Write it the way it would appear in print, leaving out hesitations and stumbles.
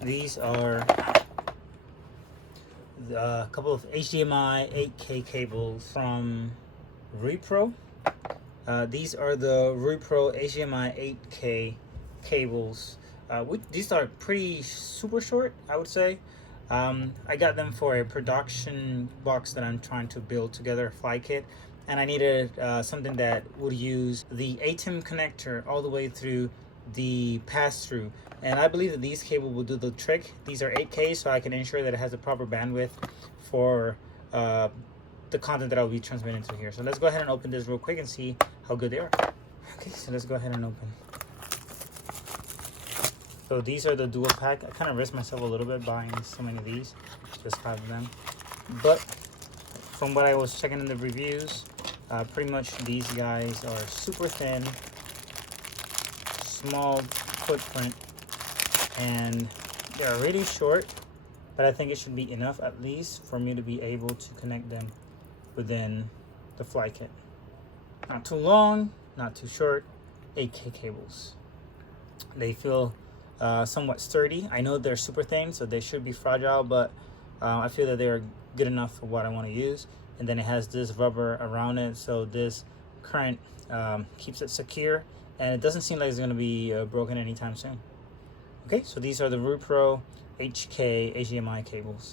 These are a couple of HDMI 8K cables from RUIPRO. These are the RUIPRO HDMI 8K cables. These are pretty super short, I would say. I got them for a production box that I'm trying to build together, a fly kit, and I needed something that would use the ATEM connector all the way through the pass-through, and I believe that these cables will do the trick. These are 8K, so I can ensure that it has the proper bandwidth for the content that I'll be transmitting to here. So let's go ahead and open this real quick and see how good they are. Okay, so let's go ahead and open. So these are the dual pack. I kind of risked myself a little bit buying so many of these, just 5 of them. But from what I was checking in the reviews, pretty much these guys are super thin, small footprint, and they're really short, but I think it should be enough at least for me to be able to connect them within the fly kit. Not too long, not too short, 8K cables. They feel somewhat sturdy. I know they're super thin, so they should be fragile, but I feel that they're good enough for what I want to use. And then it has this rubber around it, so this current keeps it secure, and it doesn't seem like it's going to be broken anytime soon. Okay, so these are the RUIPRO HK HDMI cables.